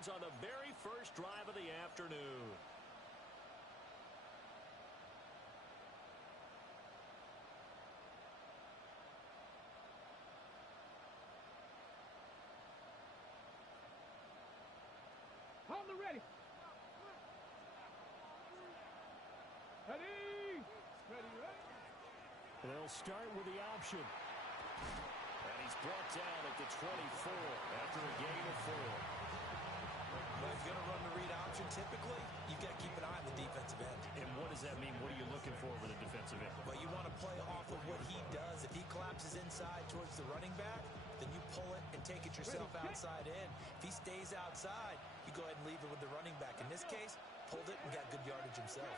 Browns on the very first drive of the afternoon. On the ready. Ready. Ready. They'll start with the option. And he's brought down at the 24 after a gain of 4. Well, if you're going to run the read option, typically, you've got to keep an eye on the defensive end. And what does that mean? What are you looking for with a defensive end? Well, you want to play off of what he does. If he collapses inside towards the running back, then you pull it and take it yourself outside in. If he stays outside, you go ahead and leave it with the running back. In this case, pulled it and got good yardage himself.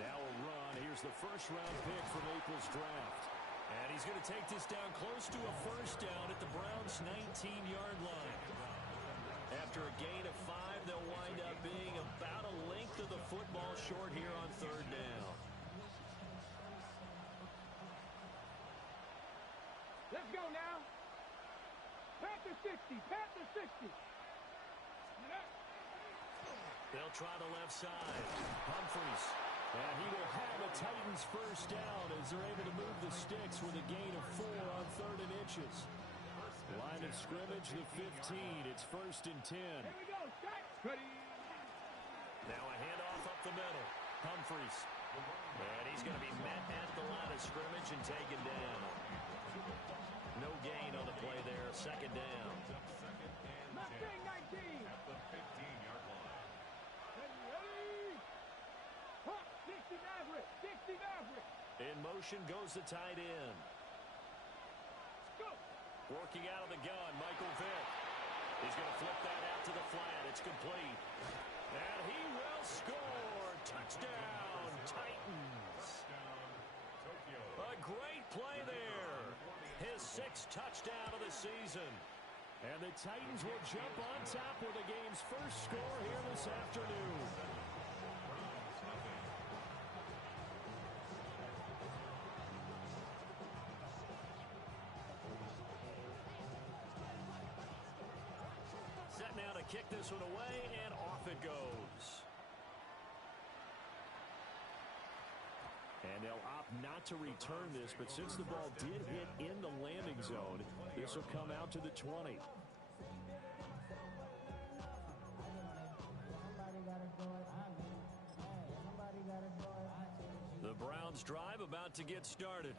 Now a run. Here's the first-round pick from April's draft. And he's going to take this down close to a first down at the Browns' 19-yard line. After a gain of 5, they'll wind up being about a length of the football short here on third down. Let's go now. Panther 60. Panther 60. They'll try the left side. Humphreys. And he will have a Titans first down as they're able to move the sticks with a gain of 4 on 3rd and inches. Line of scrimmage, the 15. It's 1st and 10. Here we go. Ready. Now a handoff up the middle. Humphreys. And he's going to be met at the line of scrimmage and taken down. No gain on the play there. 2nd down. Mustang 19. At the 15-yard line. Ready. 60 Maverick. 60 Maverick. In motion goes the tight end. Go. Working out of the gun, Michael Vick. He's going to flip that out to the flat. It's complete. And he will score. Touchdown, Titans. A great play there. His 6th touchdown of the season. And the Titans will jump on top with the game's first score here this afternoon. Set now to kick this one away, and off it goes. And they'll opt not to return this, but since the ball did hit in the landing zone, this will come out to the 20. The Browns drive about to get started.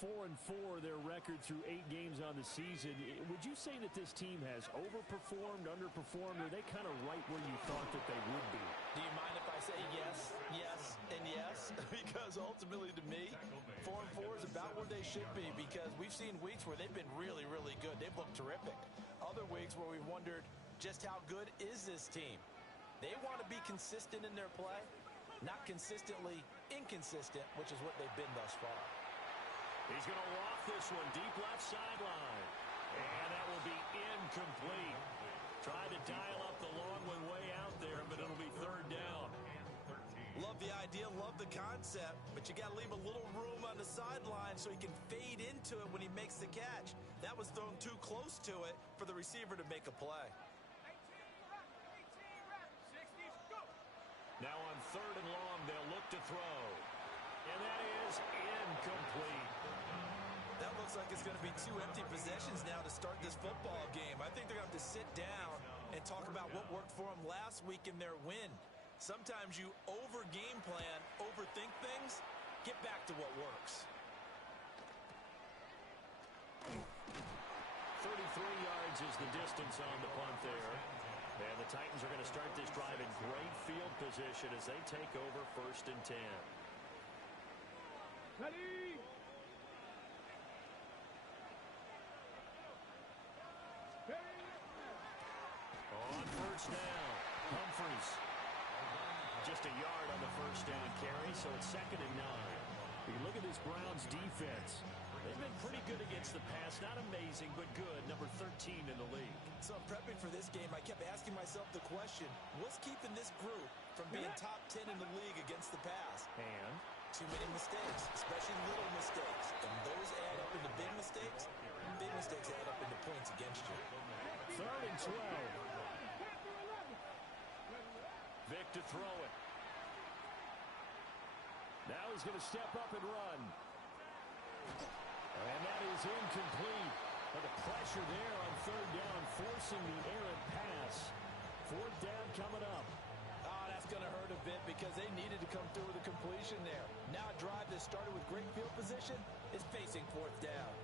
4-4 their record through 8 games on the season. Would you say that this team has overperformed, underperformed, or are they kind of right where you thought that they would be? Do you mind if I say yes, yes, and yes? Because ultimately to me, 4-4 is about where they should be, because we've seen weeks where they've been really, really good. They've looked terrific. Other weeks where we've wondered just how good is this team. They want to be consistent in their play, not consistently inconsistent, which is what they've been thus far. He's going to loft this one deep left sideline. And that will be incomplete. Tried to dial up the long one way out there, but it'll be 3rd down. Love the idea, love the concept, but you got to leave a little room on the sideline so he can fade into it when he makes the catch. That was thrown too close to it for the receiver to make a play. Now on 3rd and long, they'll look to throw. And that is incomplete. That looks like it's going to be 2 empty possessions now to start this football game. I think they're going to have to sit down and talk about what worked for them last week in their win. Sometimes you over-game plan, overthink things, get back to what works. 33 yards is the distance on the punt there. And the Titans are going to start this drive in great field position as they take over 1st and 10. Ready. On 1st down, Humphreys. Just a yard on the 1st down carry, so it's 2nd and 9. You look at this Browns defense. They've been pretty good against the pass. Not amazing, but good. Number 13 in the league. So I'm prepping for this game. I kept asking myself the question, what's keeping this group from being top 10 in the league against the pass? And too many mistakes, especially little mistakes. And those add up into big mistakes. Big mistakes add up into points against you. 3rd and 12. Vic to throw it. Now he's going to step up and run. And that is incomplete. But the pressure there on third down, forcing the errant pass. Fourth down coming up. Oh, that's going to hurt a bit because they needed to come through with a completion there. Now a drive that started with great field position is facing fourth down.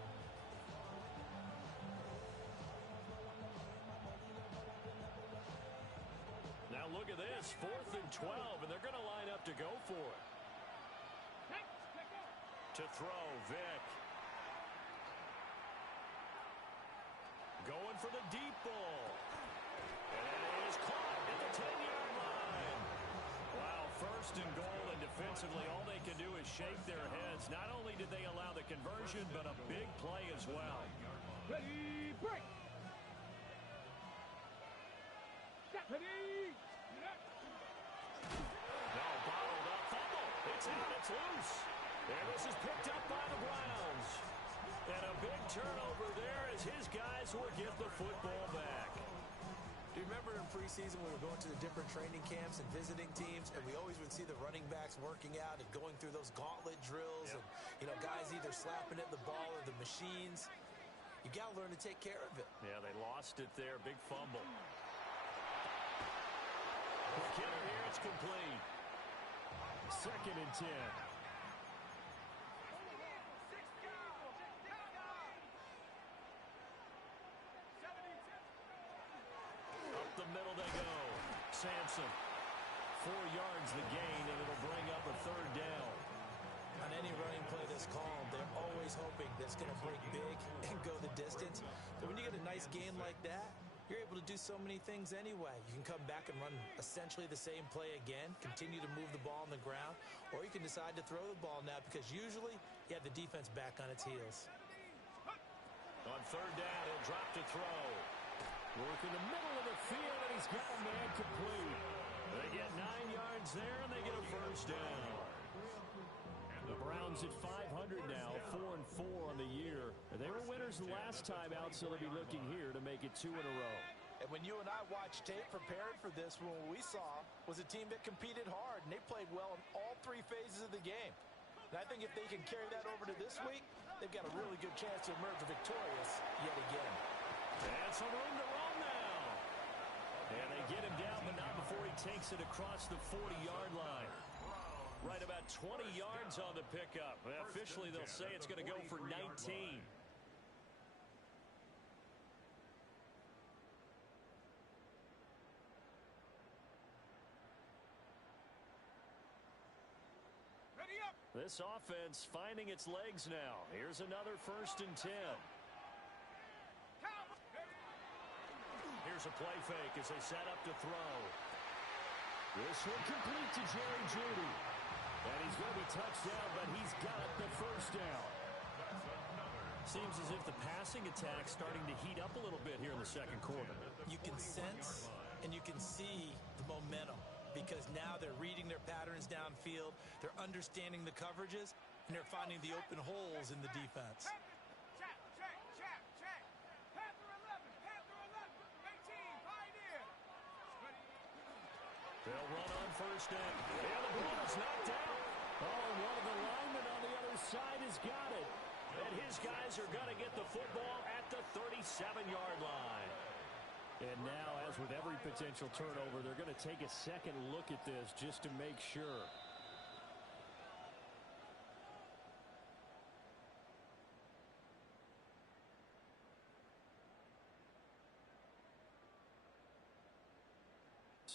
Now look at this, 4th and 12, and they're going to line up to go for it. To throw, Vic. Going for the deep ball. And it is caught at the 10-yard line. Wow, 1st and goal, and defensively all they can do is shake their heads. Not only did they allow the conversion, but a big play as well. Ready, break. Ready. No, bottled up fumble. It's out, it's loose. And this is picked up by the Browns. And a big turnover there as his guys will get the football back. Do you remember in preseason when we were going to the different training camps and visiting teams, and we always would see the running backs working out and going through those gauntlet drills, and, you know, guys either slapping at the ball or the machines. You got to learn to take care of it. Yeah, they lost it there. Big fumble. Quick hitter here. It's complete. 2nd and 10. Up the middle they go. Sampson. 4 yards the gain, and it'll bring up a 3rd down. On any running play that's called, they're always hoping that's going to break big and go the distance. But when you get a nice gain like that, you're able to do so many things anyway. You can come back and run essentially the same play again, continue to move the ball on the ground, or you can decide to throw the ball now because usually you have the defense back on its heels. On 3rd down, he'll drop to throw. Work in the middle of the field, and he's got a man complete. They get 9 yards there, and they get a 1st down. The Browns at 500 now, 4-4 on the year. They were winners the last time out, so they'll be looking here to make it 2 in a row. And when you and I watched tape preparing for this, what we saw was a team that competed hard, and they played well in all 3 phases of the game. And I think if they can carry that over to this week, they've got a really good chance to emerge victorious yet again. And some room to run now. And they get him down, but not before he takes it across the 40-yard line. Right about 20 yards on the pickup. Officially, they'll say it's going to go for 19. Ready up. This offense finding its legs now. Here's another 1st and 10. Here's a play fake as they set up to throw. This one complete to Jerry Jeudy. And he's going to be touched down, but he's got the 1st down. Seems as if the passing attack's starting to heat up a little bit here in the 2nd quarter. You can sense and you can see the momentum because now they're reading their patterns downfield, they're understanding the coverages, and they're finding the open holes in the defense. They'll run on 1st down. And the ball is knocked out. Oh, one of the linemen on the other side has got it. And his guys are going to get the football at the 37-yard line. And now, as with every potential turnover, they're going to take a second look at this just to make sure.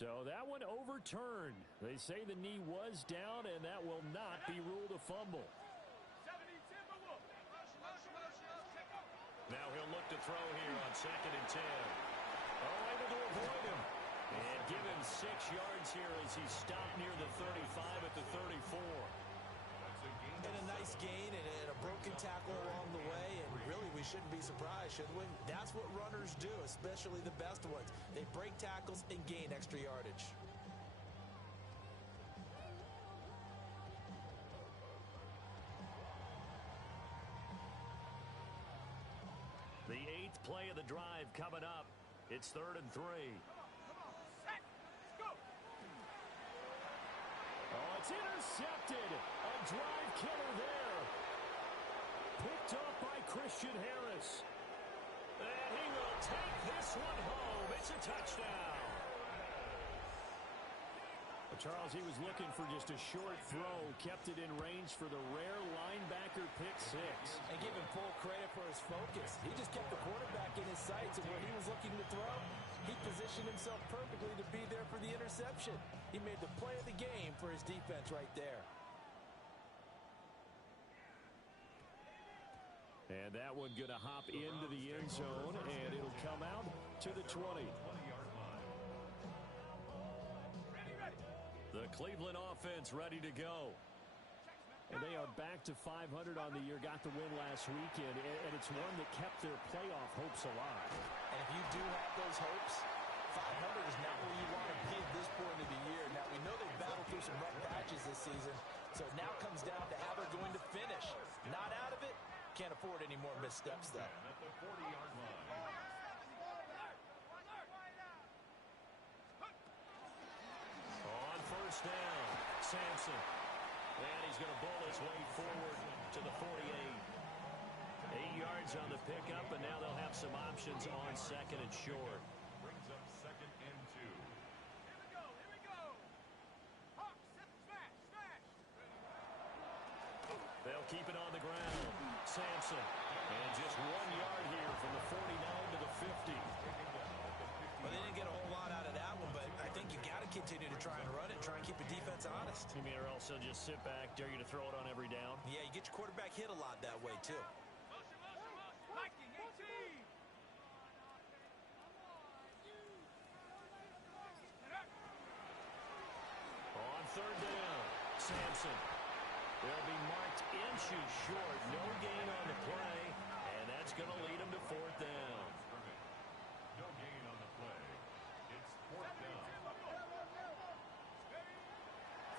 So that one overturned. They say the knee was down, and that will not be ruled a fumble. Now he'll look to throw here on 2nd and 10. Oh, able to avoid him. And give him 6 yards here as he stopped near the 35 at the 34. And a nice gain and a broken tackle along the way, and really we shouldn't be surprised, should we? That's what runners do, especially the best ones. They break tackles and gain extra yardage. The 8th play of the drive coming up. It's 3rd and 3. Oh, it's intercepted. A drive killer there. Picked up by Christian Harris. And he will take this one home. It's a touchdown. Charles, he was looking for just a short throw, kept it in range for the rare linebacker pick six. And give him full credit for his focus. He just kept the quarterback in his sights, and when he was looking to throw, he positioned himself perfectly to be there for the interception. He made the play of the game for his defense right there. And that one going to hop into the end zone, and it'll come out to the 20. The Cleveland offense ready to go. And they are back to 500 on the year, got the win last weekend, and it's one that kept their playoff hopes alive. And if you do have those hopes, 500 is not where you want to be at this point of the year. Now, we know they've battled through some rough patches this season, so it now comes down to how they're going to finish. Not out of it. Can't afford any more missteps, though. At the 40-yard line. On first down, Sampson. And he's going to bowl his way forward to the 48. 8 yards on the pickup, and now they'll have some options on 2nd and short. Brings up 2nd and 2. Here we go. Hawk, smash. They'll keep it on the ground. Sampson. And just 1 yard here from the 49 to the 50. Well, they didn't get a whole lot out of that one, but I think you got to continue to try and run it, try and keep the defense honest. You mean, or else they'll just sit back, dare you to throw it on every down? Yeah, you get your quarterback hit a lot that way, too. Viking 18. On 3rd down, Sampson. They'll be marked inches short. No gain on the play, and that's going to lead them to 4th down. No gain on the play. It's 4th down.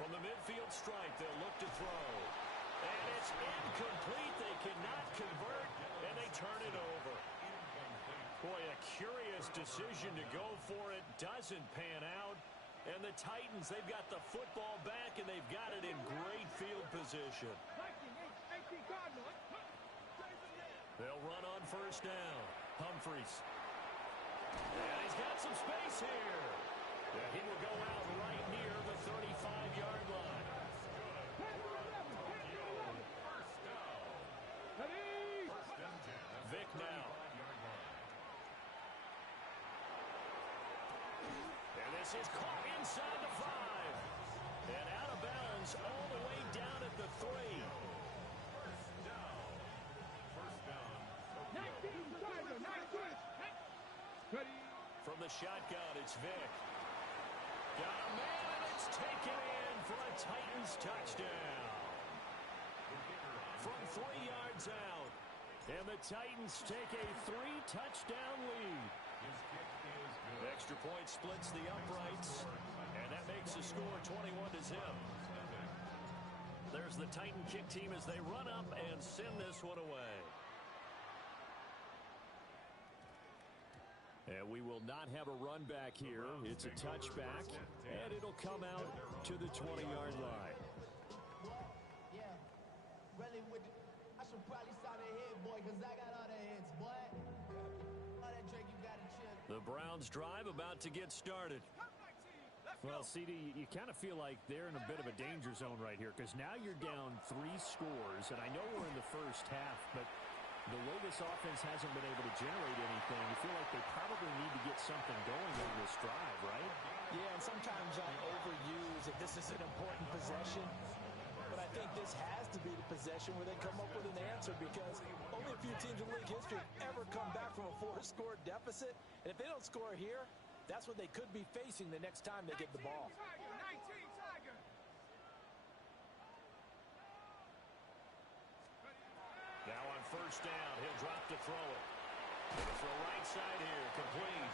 From the midfield stripe, they'll look to throw. And it's incomplete. They cannot convert, and they turn it over. Boy, a curious decision to go for it. Doesn't pan out. And the Titans, they've got the football back, and they've got it in great field position. They'll run on first down. Humphries. And he's got some space here. Yeah, he will go out right near the 35-yard line. Vic now. And this is caught inside the 5. And out of bounds all the way down at the 3. From the shotgun, it's Vic. Got a man, and it's taken in for a Titans touchdown. From 3 yards out. And the Titans take a 3-touchdown lead. Extra point splits the uprights, and that makes the score 21-0. There's the Titan kick team as they run up and send this one away. And we will not have a run back here. It's a touchback, and it'll come out to the 20-yard line. Yeah, really, I should probably sign a hit, boy, because I got all the hits, boy. All that Drake, you got to chill. The Browns drive about to get started. Well, CD, you kind of feel like they're in a bit of a danger zone right here because now you're down 3 scores, and I know we're in the first half, but the way this offense hasn't been able to generate anything, you feel like they probably need to get something going on this drive, right? Yeah, and sometimes I overuse if this is an important possession. But I think this has to be the possession where they come up with an answer because only a few teams in league history ever come back from a 4-score deficit. And if they don't score here, that's what they could be facing the next time they get the ball. Now on first down, he'll drop to throw it. Going for a right side here, complete.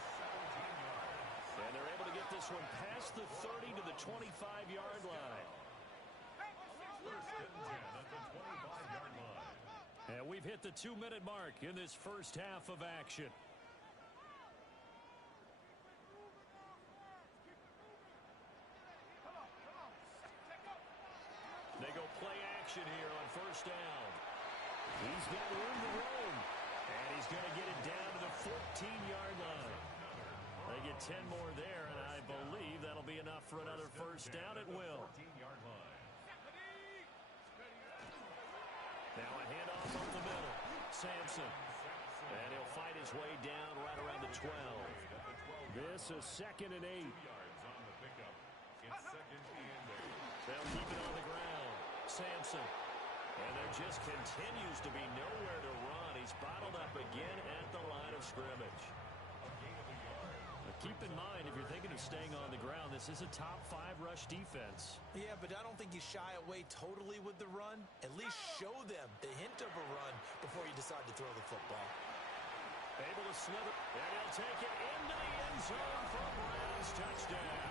And they're able to get this one past the 30 to the 25-yard line. And we've hit the 2-minute mark in this first half of action. first down. He's got room to roam. And he's going to get it down to the 14-yard line. They get 10 more there, and I believe that'll be enough for another first down at will. 14-yard line. Now a handoff up the middle. Sampson. And he'll fight his way down right around the 12. This is 2nd and 8. 2 yards on the pickup. It's 2nd and 8. They'll keep it on the ground. Sampson. And there just continues to be nowhere to run. He's bottled up again at the line of scrimmage. But keep in mind, if you're thinking of staying on the ground, this is a top 5 rush defense. Yeah, but I don't think you shy away totally with the run. At least show them the hint of a run before you decide to throw the football. Able to slither, and he'll take it into the end zone for a Browns touchdown.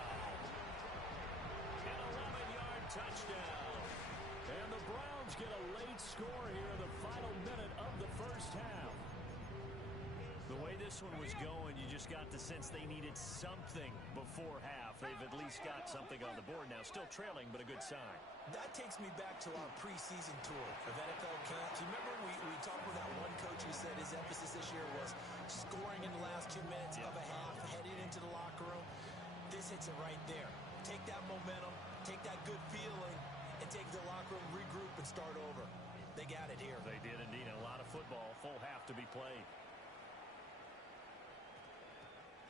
An 11-yard touchdown. And the Browns get a late score here in the final minute of the first half. The way this one was going, you just got the sense they needed something before half. They've at least got something on the board now. Still trailing, but a good sign. That takes me back to our preseason tour of NFL camps. You remember we talked with that one coach who said his emphasis this year was scoring in the last 2 minutes of a half, heading into the locker room. This hits it right there. Take that momentum, take that good feeling, and take the locker room, regroup, and start over. They got it here. They did indeed. A lot of football, full half to be played.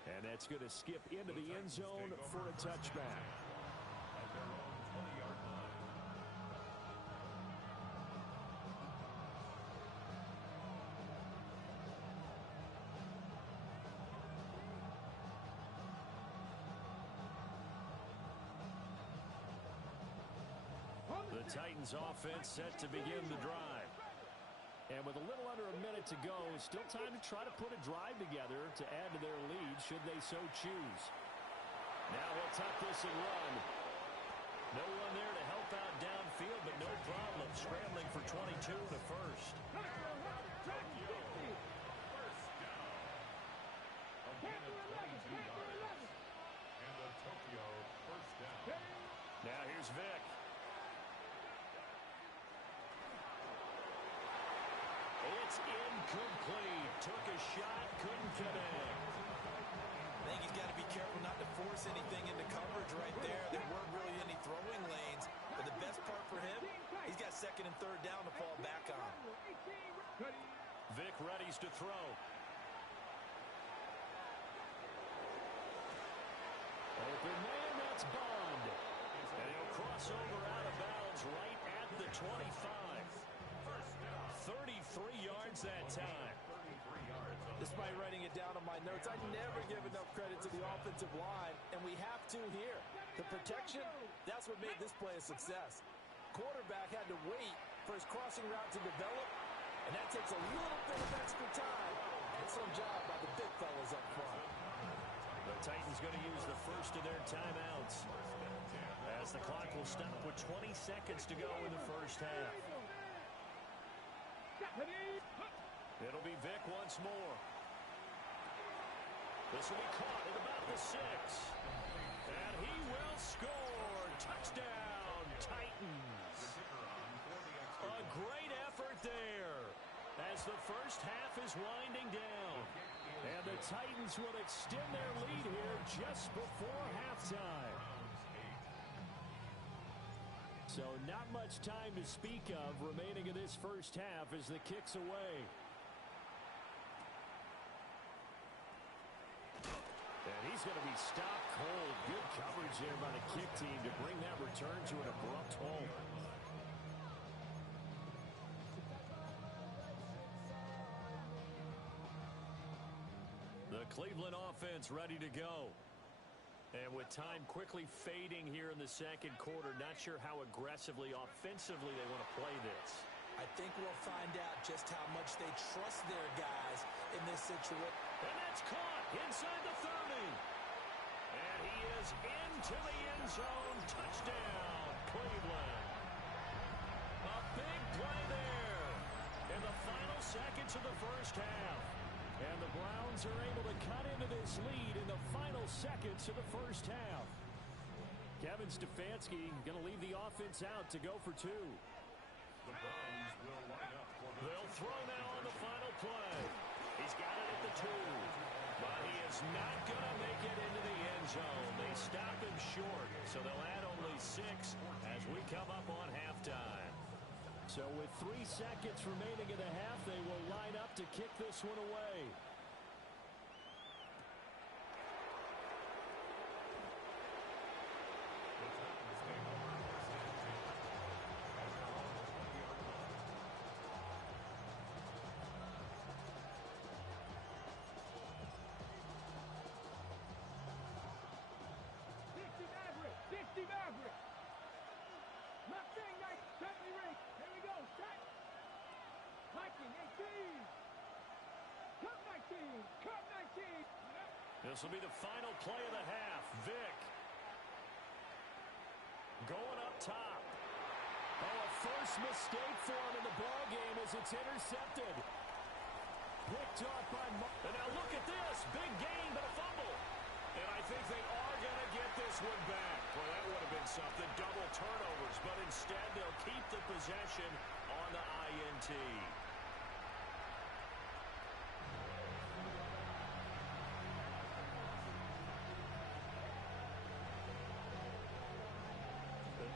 And that's going to skip into the end zone for a touchback. At their own 20-yard line. The Titans offense set to begin the drive. And with a little under a minute to go, still time to try to put a drive together to add to their lead should they so choose. Now he'll tuck this and run. No one there to help out downfield, but no problem scrambling for 22 in the first. Again at 22 yards. And the Tokyo first down. Now here's Vic. It's incomplete. Took a shot, couldn't connect. I think he's got to be careful not to force anything into coverage right there. There weren't really any throwing lanes. But the best part for him, he's got 2nd and 3rd down to fall back on. Vic readies to throw. Open man, that's Bond. And he'll cross over out of bounds right at the 25. 33 yards that time. Despite writing it down on my notes, I never give enough credit to the offensive line, and we have to here. The protection, that's what made this play a success. Quarterback had to wait for his crossing route to develop, and that takes a little bit of extra time. Excellent job by the big fellas up front. The Titans going to use the first of their timeouts as the clock will stop with 20 seconds to go in the first half. It'll be Vic once more. This will be caught at about the 6. And he will score. Touchdown, Titans. A great effort there as the first half is winding down. And the Titans will extend their lead here just before halftime. So not much time to speak of remaining in this first half as the kick's away. And he's going to be stopped cold. Good coverage there by the kick team to bring that return to an abrupt halt. The Cleveland offense ready to go. And with time quickly fading here in the second quarter, not sure how aggressively, offensively they want to play this. I think we'll find out just how much they trust their guys in this situation. And that's caught inside the 30. And he is into the end zone. Touchdown, Cleveland. A big play there in the final seconds of the first half. And the Browns are able to cut into this lead in the final seconds of the first half. Kevin Stefanski going to leave the offense out to go for 2. The Browns He'll throw now on the final play. He's got it at the 2. But he is not going to make it into the end zone. They stop him short, so they'll add only 6 as we come up on halftime. So with 3 seconds remaining in the half, they will line up to kick this one away. This will be the final play of the half. Vick going up top. Oh, a first mistake for him in the ball game as it's intercepted. Picked off by And now look at this. Big gain, but a fumble. And I think they are going to get this one back. Well, that would have been something. Double turnovers. But instead, they'll keep the possession on the INT.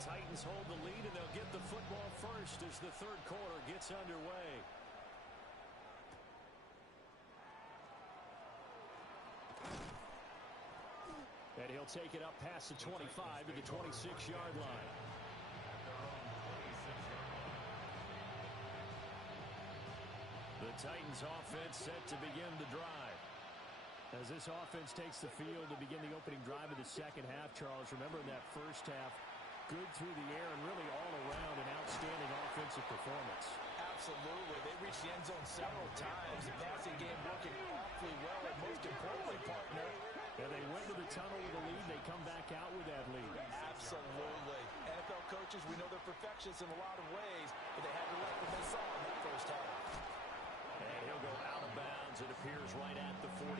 Titans hold the lead, and they'll get the football first as the third quarter gets underway. And he'll take it up past the 25 to the 26-yard line. The Titans offense set to begin the drive. As this offense takes the field to begin the opening drive of the second half, Charles, remember in that first half, good through the air and really all around an outstanding offensive performance. Absolutely. They reached the end zone several times. The passing game working awfully well, and most importantly, partner, and they went to the tunnel with a lead. They come back out with that lead. Absolutely. NFL coaches, we know they're perfectionists in a lot of ways, but they had to let them they saw in that first half. And he'll go out of bounds. It appears right at the 45.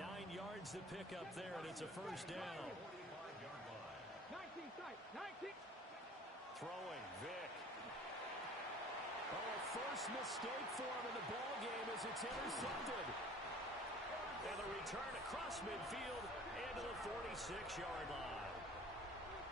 9 yards to pick up there, and it's a first down. 19 sight, 19. Throwing, Vick. Oh, a first mistake for him in the ball game as it's intercepted. And the return across midfield and to the 46-yard line.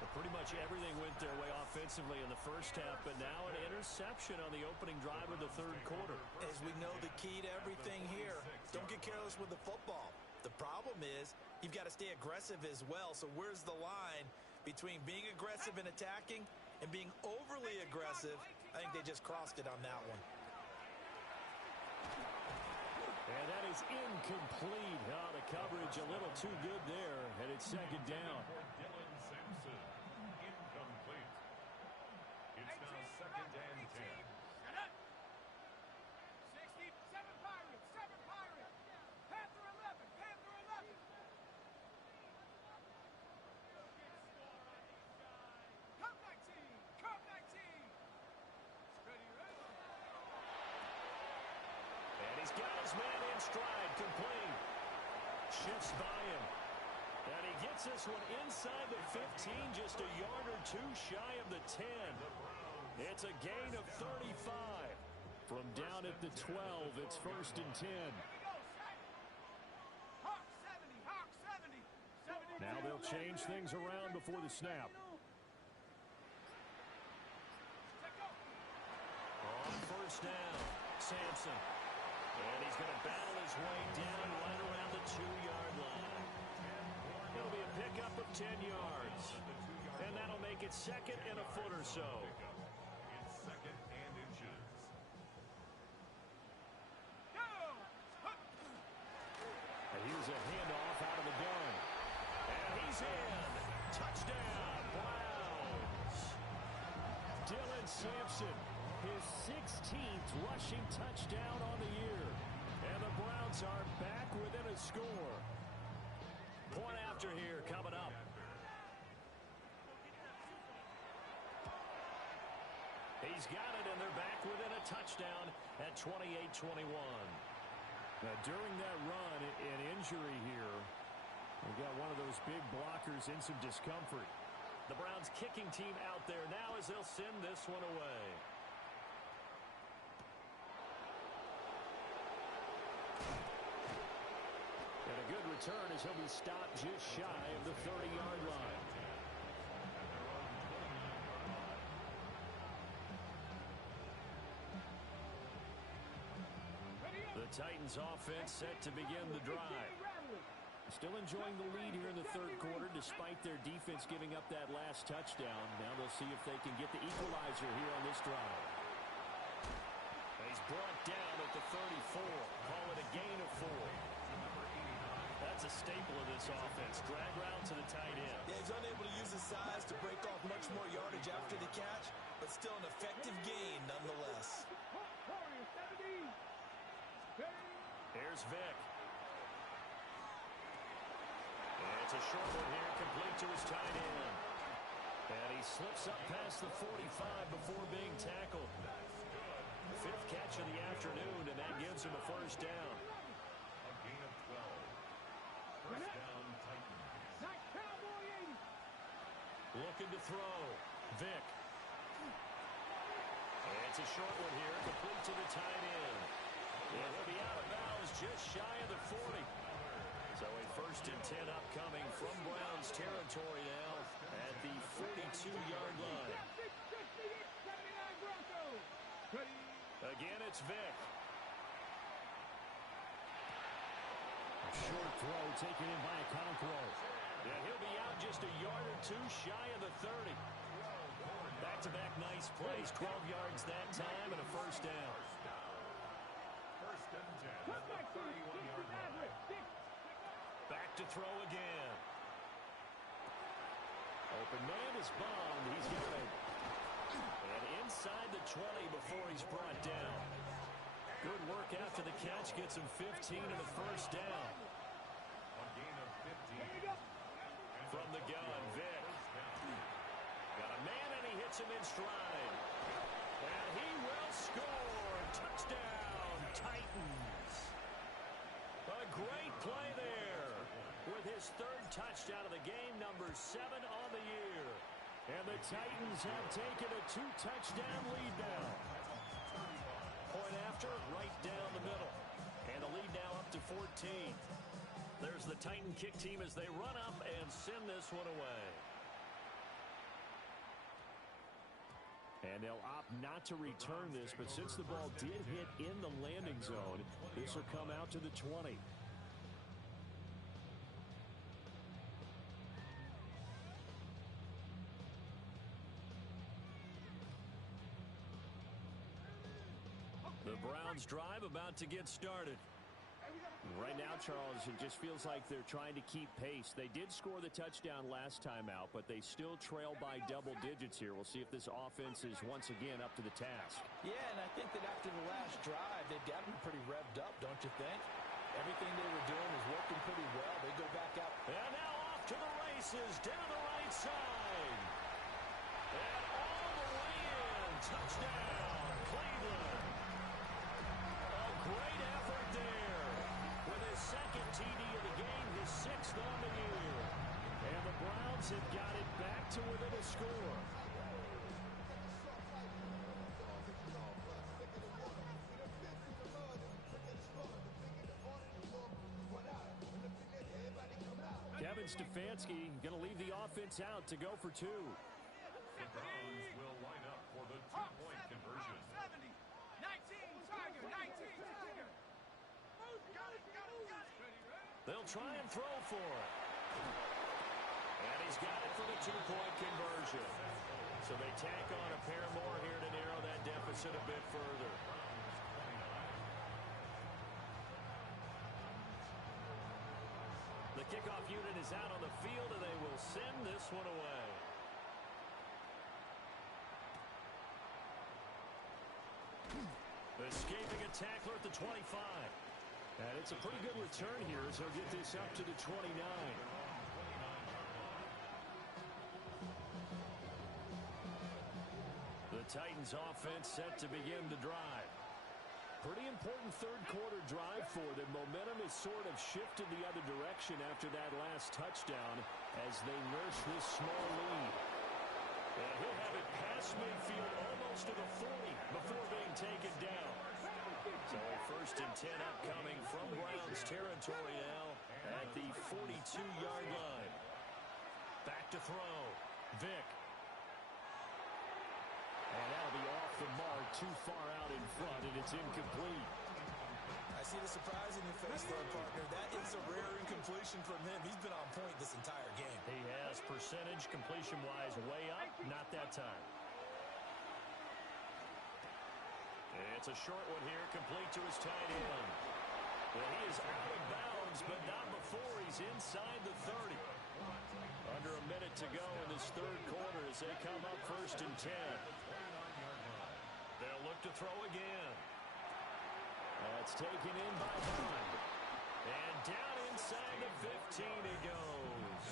But pretty much everything went their way offensively in the first half, but now an interception on the opening drive of the third quarter. As we know, the key to everything here, don't get careless with the football. The problem is you've got to stay aggressive as well. So where's the line between being aggressive and attacking and being overly aggressive? I think they just crossed it on that one. And that is incomplete. Oh, the coverage a little too good there, and it's second down. Incomplete. It's now second and 10. 7 Pirates, 7 Pirates. Panther 11, Panther 11. Come 19, come 19. Ready, ready. And he's got his man in stride, complete. Shifts by him. And he gets this one inside the 15, just a yard or two shy of the 10. It's a gain of 35. From down at the 12, it's first and 10. Hawk 70, Hawk 70. 70. Now they'll change things around before the snap. On first down, Sampson. And he's going to battle his way down right around the 2-yard line. It'll be a pickup of 10 yards. And that'll make it second and a foot or so. It's second and inches. And here's a handoff out of the gun. And he's in. Touchdown, Browns. Dylan Sampson, his 16th rushing touchdown on the year. And the Browns are back within a score. Point after here coming up. He's got it, and they're back within a touchdown at 28-21. Now, during that run, an injury here. We got one of those big blockers in some discomfort. The Browns kicking team out there now as they'll send this one away. return as he'll be stopped just shy of the 30-yard line. The Titans offense set to begin the drive. Still enjoying the lead here in the third quarter despite their defense giving up that last touchdown. Now they'll see if they can get the equalizer here on this drive. He's brought down at the 34. Call it a gain of 4. That's a staple of this offense. Drag route to the tight end. Yeah, he's unable to use his size to break off much more yardage after the catch, but still an effective gain nonetheless. Here's Vick. And it's a short one here, complete to his tight end. And he slips up past the 45 before being tackled. Fifth catch of the afternoon, and that gives him a first down. A gain of 12. First down, Titans. Looking to throw. Vick. And it's a short one here, complete to the tight end. And he'll be out of bounds just shy of the 40. So a first and 10 upcoming from Browns territory now at the 42-yard line. Again, it's Vick. A short throw taken in by Okonkwo. And he'll be out just a yard or two shy of the 30. Back-to-back nice plays, 12 yards that time, and a first down. First and 10 at the 31-yard line. Back to throw again. Open man is Bond. He's got it. And inside the 20 before he's brought down. Good work after the catch. Gets him 15 and a first down. A gain of 15. From the gun, Vick. Got a man and he hits him in stride. And he will score. Touchdown, Titans. A great play there. With his third touchdown of the game, number 7 on the year. And the Titans have taken a 2-touchdown lead now. Point after, right down the middle. And the lead now up to 14. There's the Titan kick team as they run up and send this one away. And they'll opt not to return this, but since the ball did hit in the landing zone, this will come out to the 20. The Browns drive about to get started. Right now, Charles, it just feels like they're trying to keep pace. They did score the touchdown last time out, but they still trail by double digits here. We'll see if this offense is once again up to the task. Yeah, and I think that after the last drive, they've got to be pretty revved up, don't you think? Everything they were doing was working pretty well. They go back out. And now off to the races, down the right side. And all the way in. Touchdown, Cleveland. A great effort there. With his second TD of the game, his 6th on the year. And the Browns have got it back to within a score. Kevin Stefanski going to leave the offense out to go for 2. The Browns will line up for the two-point conversion. 70, 19, Tiger, 19, Tiger. Got it. They'll try and throw for it. And he's got it for the two-point conversion. So they tack on a pair more here to narrow that deficit a bit further. The kickoff unit is out on the field, and they will send this one away. Escaping a tackler at the 25. And it's a pretty good return here as he'll get this up to the 29. The Titans offense set to begin the drive. Pretty important third quarter drive for them. Momentum has sort of shifted the other direction after that last touchdown as they nurse this small lead. And he'll have it past midfield almost to the 40 before being taken down. So a first and 10 upcoming from Browns territory now at the 42-yard line. Back to throw. Vic. And that'll be off the mark, too far out in front, and it's incomplete. I see the surprise in your face there, partner. That is a rare incompletion from him. He's been on point this entire game. He has percentage, completion-wise, way up. Not that time. It's a short one here, complete to his tight end. Well, he is out of bounds, but not before he's inside the 30. Under a minute to go in this third quarter as they come up 1st and 10. They'll look to throw again. That's taken in by Bond. And down inside the 15 he goes.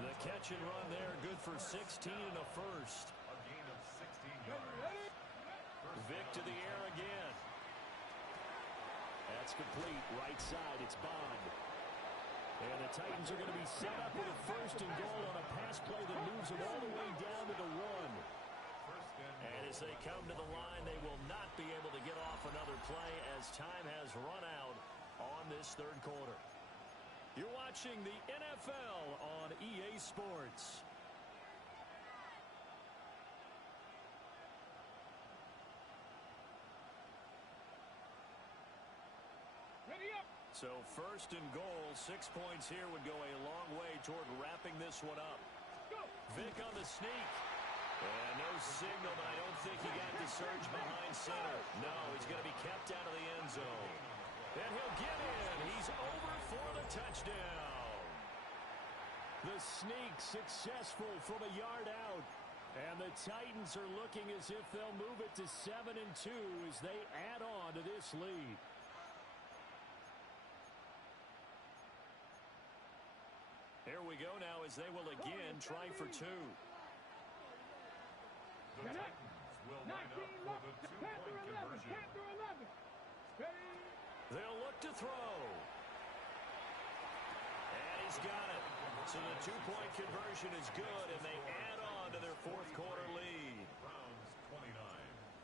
The catch and run there, good for 16 and a first. A gain of 16 yards. Vic to the air again. That's complete. Right side, it's Bond. And the Titans are going to be set up with a 1st and goal on a pass play that moves them all the way down to the 1. And as they come to the line, they will not be able to get off another play as time has run out on this third quarter. You're watching the NFL on EA Sports. Ready up. So 1st and goal, 6 points here would go a long way toward wrapping this one up. Go. Vic on the sneak. And no signal, but I don't think he got the surge behind center. No, he's going to be kept out of the end zone. And he'll get in. He's over for the touchdown. The sneak successful from a yard out. And the Titans are looking as if they'll move it to 7-2 as they add on to this lead. Here we go now as they will again try for 2. The Titans will line up for the two-point conversion. Panther 11. Ready. They'll look to throw. And he's got it. So the two-point conversion is good, and they add on to their fourth quarter lead. Browns 29.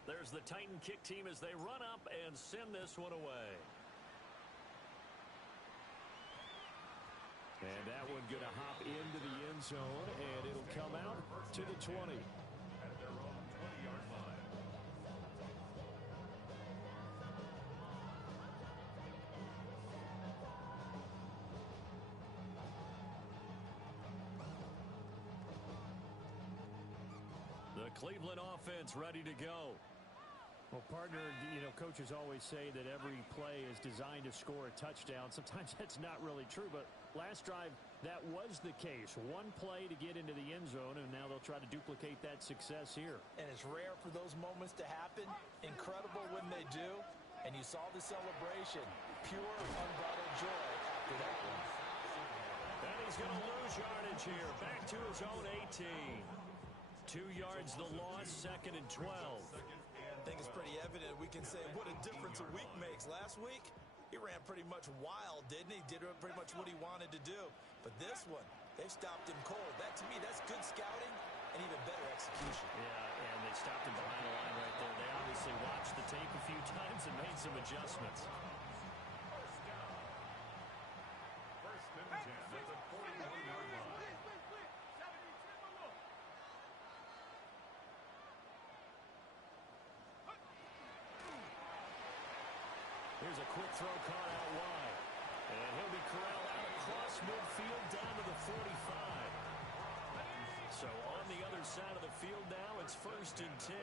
There's the Titan kick team as they run up and send this one away. And that one going to hop into the end zone, and it'll come out to the 20. At their own 20-yard line. The Cleveland offense ready to go. Well, partner, you know, coaches always say that every play is designed to score a touchdown. Sometimes that's not really true, but last drive, that was the case. One play to get into the end zone, and now they'll try to duplicate that success here. And it's rare for those moments to happen. Incredible when they do. And you saw the celebration. Pure, unbridled joy after that one. And he's going to lose yardage here. Back to his own 18. 2 yards the loss, 2nd and 12. I think it's pretty evident. We can say what a difference a week makes. Last week, he ran pretty much wild, didn't he? Did pretty much what he wanted to do. But this one, they stopped him cold. That, to me, that's good scouting and even better execution. Yeah, and they stopped him behind the line right there. They obviously watched the tape a few times and made some adjustments. First down. 1st and 10 at the 41-yard line. Here's a quick throw caught out wide. And he'll be corralled out across midfield down to the 45. So on the other side of the field now, it's 1st and 10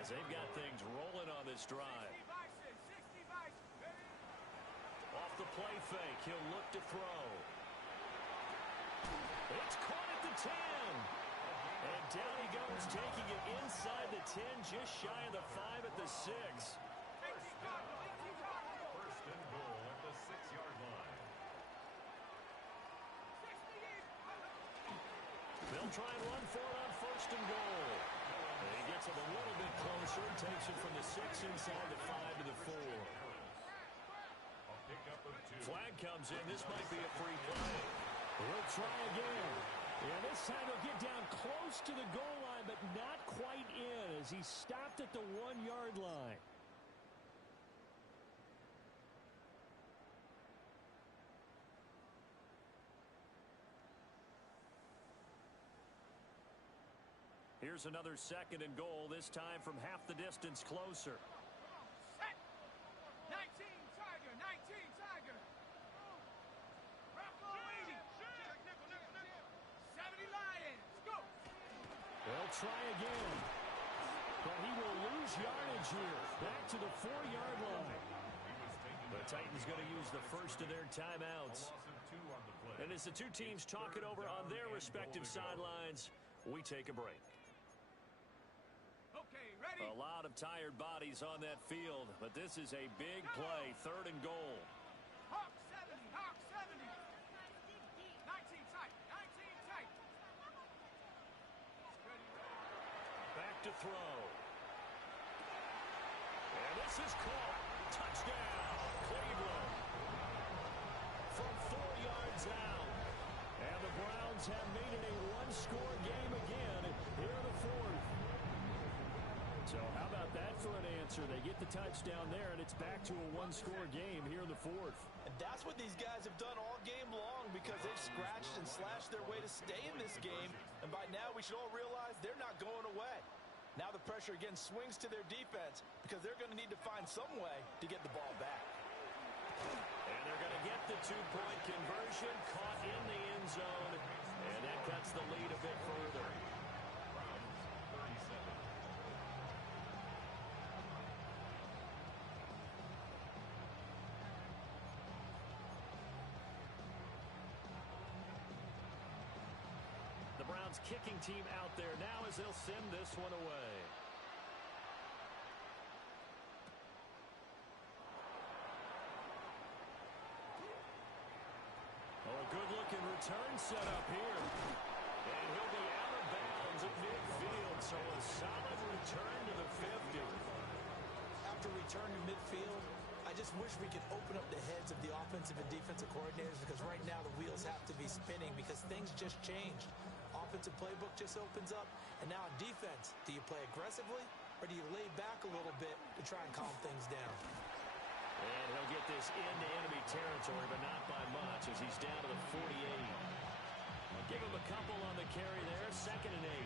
as they've got things rolling on this drive. Off the play fake, he'll look to throw. It's caught at the 10. And down he goes, taking it inside the 10, just shy of the 5 at the 6. First and goal at the 6-yard line. They'll try and run for it on 1st and goal. And he gets him a little bit closer, takes it from the 6 inside the 5 to the 4. A pickup of 2. Flag comes in. This might be a free play. We'll try again. And this time he'll get down close to the goal line, but not quite in as he stopped at the 1-yard line. Here's another 2nd and goal, this time from half the distance closer. Set. 19 Tiger, 19 Tiger. Rock on 80. 70 Lions, go. They'll try again. But he will lose yardage here. Back to the 4-yard line. The Titans going to use the first of their timeouts. And as the two teams talk it over on their respective sidelines, we take a break. Okay, ready? A lot of tired bodies on that field, but this is a big play, 3rd and goal. Hawk 70, Hawk 70. 19 tight, 19 tight. Back to throw. And this is caught. Touchdown, Cleveland. From 4 yards out. And the Browns have made it a one-score game again here in the 4th. So how about that for an answer? They get the touchdown there, and it's back to a one-score game here in the 4th. And that's what these guys have done all game long because they've scratched and slashed their way to stay in this game. And by now, we should all realize they're not going away. Now the pressure again swings to their defense because they're going to need to find some way to get the ball back. And they're going to get the 2-point conversion, caught in the end zone, and that cuts the lead a bit further. The Browns kicking team out there now as they'll send this one away. Oh, a good-looking return set up here. And he'll be out of bounds at midfield, so a solid return to the 50. After return to midfield, I just wish we could open up the heads of the offensive and defensive coordinators because right now the wheels have to be spinning because things just changed. Offensive playbook just opens up, and now on defense, do you play aggressively or do you lay back a little bit to try and calm things down? And he'll get this into enemy territory, but not by much as he's down to the 48. Give him a couple on the carry there, 2nd and 8.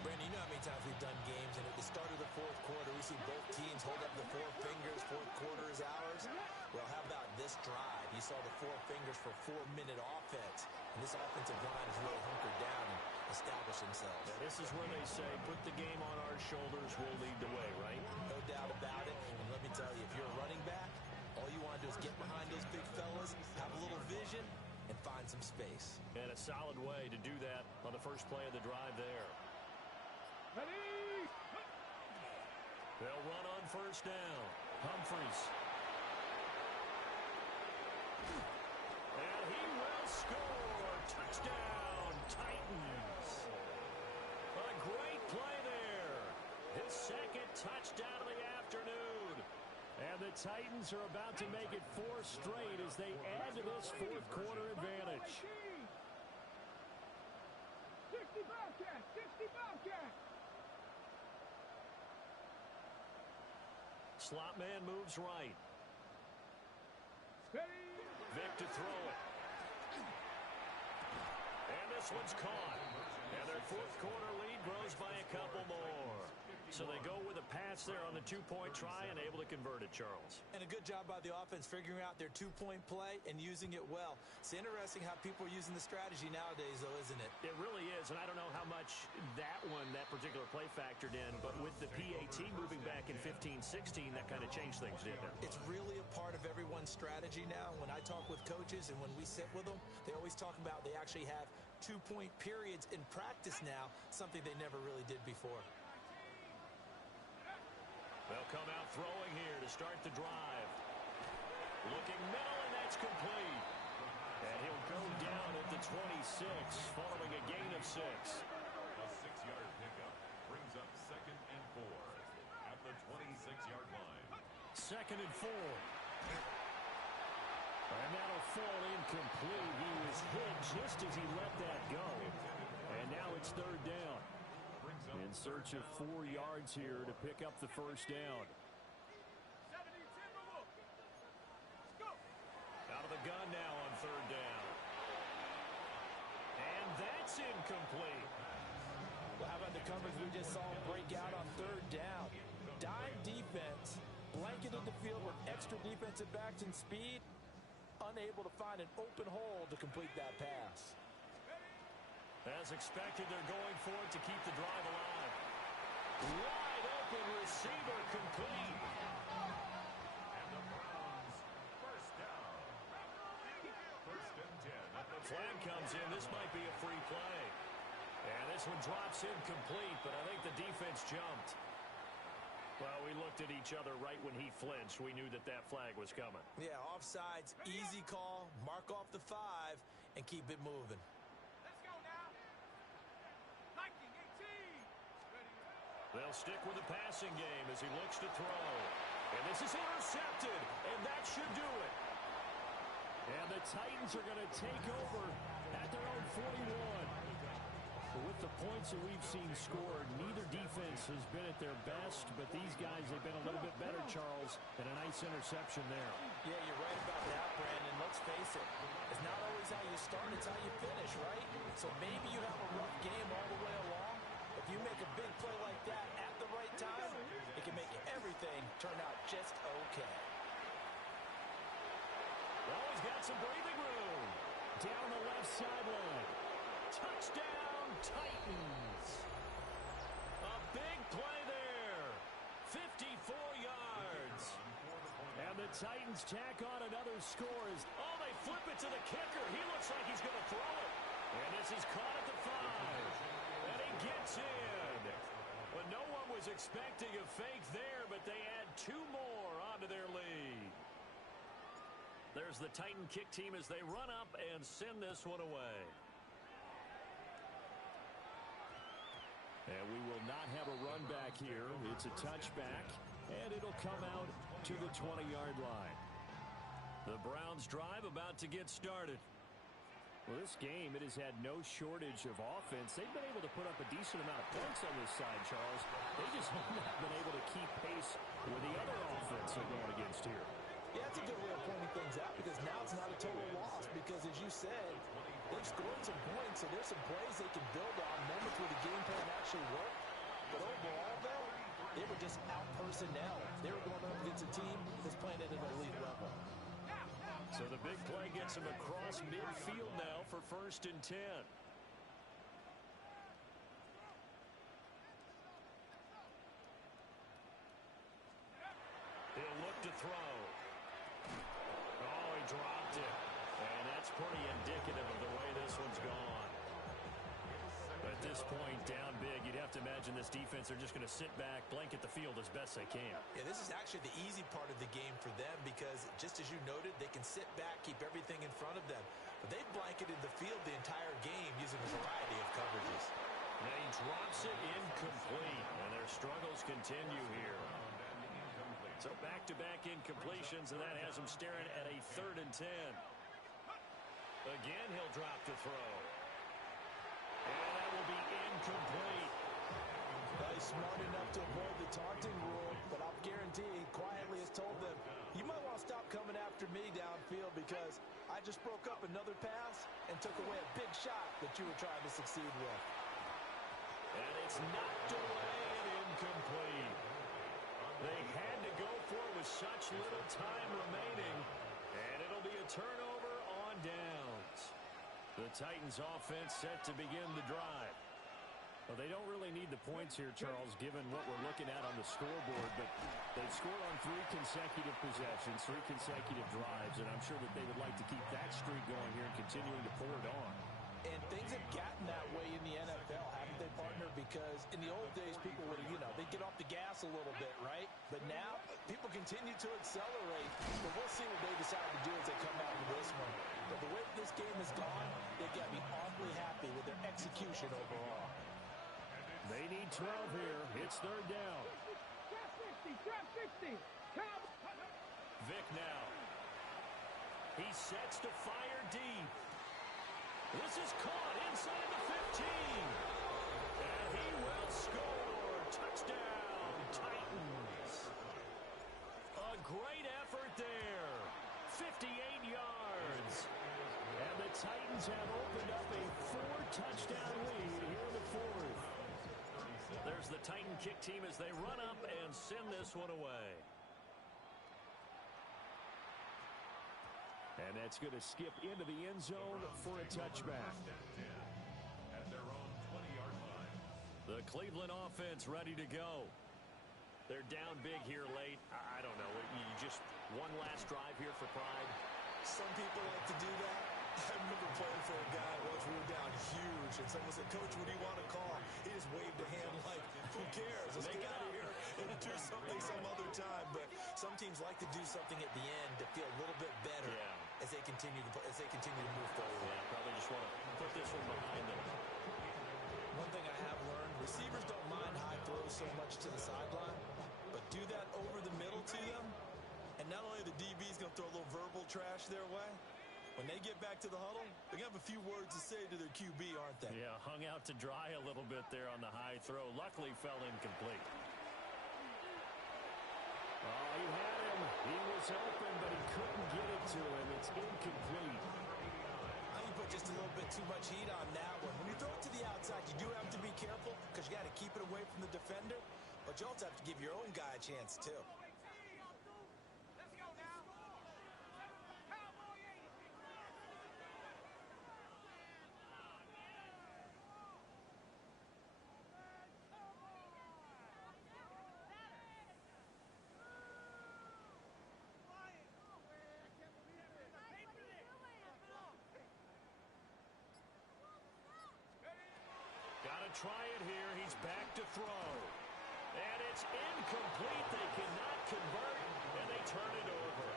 Brandon, you know how many times we've done games, and at the start of the 4th quarter, we see both teams hold up the 4 fingers, 4th quarter is ours. Well, how about this drive? You saw the 4 fingers for 4-minute offense, and this offensive line has really hunkered down and established themselves. Now, this is where they say, put the game on our shoulders, we'll lead the way, right? No doubt about it, and let me tell you, if you're a running back, all you want to do is get behind those big fellas, have a little vision, and find some space. And a solid way to do that on the first play of the drive there. Ready? They'll run on first down. Humphries. And he will score. Touchdown, Titans. A great play there. His 2nd touchdown of the afternoon. And the Titans are about to make it 4 straight as they add to this 4th quarter advantage. 60 Bobcats, 60 Bobcats. Slot man moves right. Ready? Vic to throw it. And this one's caught. And their 4th quarter lead grows by a couple more. So they go with a pass there on the 2-point try and able to convert it, Charles. And a good job by the offense figuring out their 2-point play and using it well. It's interesting how people are using the strategy nowadays, though, isn't it? It really is, and I don't know how much that particular play factored in, but with the PAT moving back in 15-16, that kind of changed things, didn't it? It's really a part of everyone's strategy now. When I talk with coaches and when we sit with them, they always talk about they actually have 2-point periods in practice now, something they never really did before. They'll come out throwing here to start the drive. Looking middle, and that's complete. And he'll go down at the 26 following a gain of 6. A 6-yard pickup brings up 2nd and 4 at the 26-yard line. 2nd and 4. And that'll fall incomplete. He was hit just as he let that go. And now it's 3rd down. In search of 4 yards here to pick up the first down. 70 Timberwolves. Let's go. Out of the gun now on 3rd down. And that's incomplete. Well, how about the coverage we just saw break out on third down? Dime defense, blanketed the field with extra defensive backs and speed, unable to find an open hole to complete that pass. As expected, they're going for it to keep the drive alive. Wide open receiver complete. And the Browns, first down. First and 10. Flag comes in. This might be a free play. And this one drops incomplete, but I think the defense jumped. Well, we looked at each other right when he flinched. We knew that that flag was coming. Yeah, offsides, easy call, mark off the 5, and keep it moving. Let's go now. 19-18. They'll stick with the passing game as he looks to throw. And this is intercepted, and that should do it. And the Titans are going to take over at their own 41. With the points that we've seen scored, neither defense has been at their best, but these guys have been a little bit better, Charles, and a nice interception there. Yeah, you're right about that, Brandon. Let's face it. It's not always how you start, it's how you finish, right? So maybe you have a rough game all the way along. If you make a big play like that at the right time, it can make everything turn out just okay. Well, he's got some breathing room. Down the left sideline. Touchdown, Titans. A big play there. 54 yards. And the Titans tack on another score. Oh, they flip it to the kicker. He looks like he's going to throw it. And this is caught at the 5. And he gets in. But no one was expecting a fake there, but they add 2 more onto their lead. There's the Titan kick team as they run up and send this one away. And we will not have a run back here. It's a touchback, and it'll come out to the 20-yard line. The Browns drive about to get started. Well, this game, it has had no shortage of offense. They've been able to put up a decent amount of points on this side, Charles. They just have not been able to keep pace with the other offense they're going against here. Yeah, that's a good way of pointing things out because now it's not a total loss because, as you said, they've scored some points, so there's some plays they can build on, moments where the game plan actually worked. But overall, though, they were just out-personnel. They were going up against a team that's playing at an elite level. So the big play gets him across midfield now for 1st and 10. He'll look to throw. Oh, he dropped it. And that's pretty indicative of the way this one's gone. At this point, down big, you'd have to imagine this defense are just going to sit back, blanket the field as best they can. Yeah, this is actually the easy part of the game for them because, just as you noted, they can sit back, keep everything in front of them. But they've blanketed the field the entire game using a variety of coverages. And he drops it incomplete, and their struggles continue here. So back-to-back incompletions, and that has him staring at a 3rd and 10. Again, he'll drop to throw. And that will be incomplete. Well, he's smart enough to avoid the taunting rule, but I'll guarantee he quietly has told them, you might want to stop coming after me downfield because I just broke up another pass and took away a big shot that you were trying to succeed with. And it's knocked away and incomplete. They had to go for it with such little time remaining, and it'll be a turnover on downs. The Titans offense set to begin the drive. Well, they don't really need the points here, Charles, given what we're looking at on the scoreboard, but they've scored on 3 consecutive possessions, 3 consecutive drives, and I'm sure that they would like to keep that streak going here and continuing to pour it on. And things have gotten that way in the NFL, haven't they, partner? Because in the old days, people would, they'd get off the gas a little bit, right? But now, people continue to accelerate. But we'll see what they decide to do as they come out of this one. But the way this game has gone, they've got to be awfully happy with their execution overall. They need 12 here. It's 3rd down. Drop 60. Vic now. He sets to fire deep. This is caught inside the 15. And he will score. Touchdown, Titans. A great effort there. 58 yards. And the Titans have opened up a 4-touchdown lead here in the 4th. There's the Titan kick team as they run up and send this one away. And that's going to skip into the end zone for a touchback. At their own 20-yard line. The Cleveland offense ready to go. They're down big here late. I don't know. You just one last drive here for pride. Some people like to do that. I remember playing for a guy once. We were down huge, and someone said, "Coach, what do you want to call?" He just waved a hand like, "Who cares? Let's get out of here and do something some other time." But some teams like to do something at the end to feel a little bit better as they continue to move forward. Yeah, probably just want to put this one behind them. One thing I have learned: receivers don't mind high throws so much to the sideline, but do that over the middle to them, and not only the DB's going to throw a little verbal trash their way. When they get back to the huddle, they're going to have a few words to say to their QB, aren't they? Yeah, hung out to dry a little bit there on the high throw. Luckily fell incomplete. Oh, he had him. He was open, but he couldn't get it to him. It's incomplete. I think you put just a little bit too much heat on that one. When you throw it to the outside, you do have to be careful because you got to keep it away from the defender, but you also have to give your own guy a chance, too. Let's go now. Cowboy 80. Got to try it here. He's back to throw. And it's incomplete. They cannot convert, and they turn it over.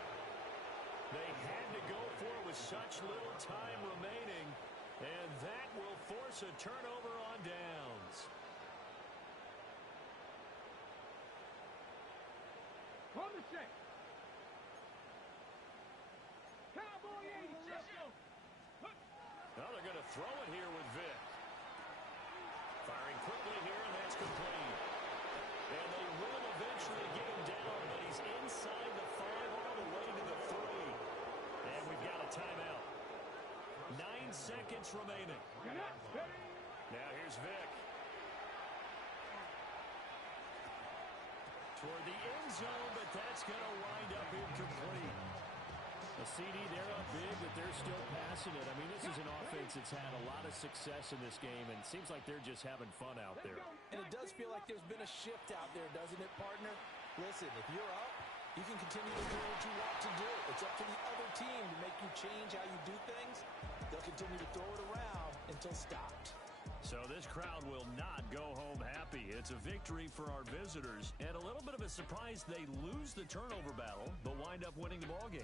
They had to go for it with such little time remaining, and that will force a turnover on downs. From the check. Cowboy 80. Let's go. Now they're going to throw it here with Vick. Firing quickly here, and that's complete. And they will eventually get him down, but he's inside the 5 all the way to the 3. And we've got a timeout. 9 seconds remaining. Now here's Vick. Toward the end zone, but that's going to wind up incomplete. A CD, they're up big, but they're still passing it. I mean, this is an offense that's had a lot of success in this game, and it seems like they're just having fun out there. And it does feel like there's been a shift out there, doesn't it, partner? Listen, if you're up, you can continue to do what you want to do. It's up to the other team to make you change how you do things. They'll continue to throw it around until stopped. So this crowd will not go home happy. It's a victory for our visitors, and a little bit of a surprise they lose the turnover battle, but wind up winning the ballgame.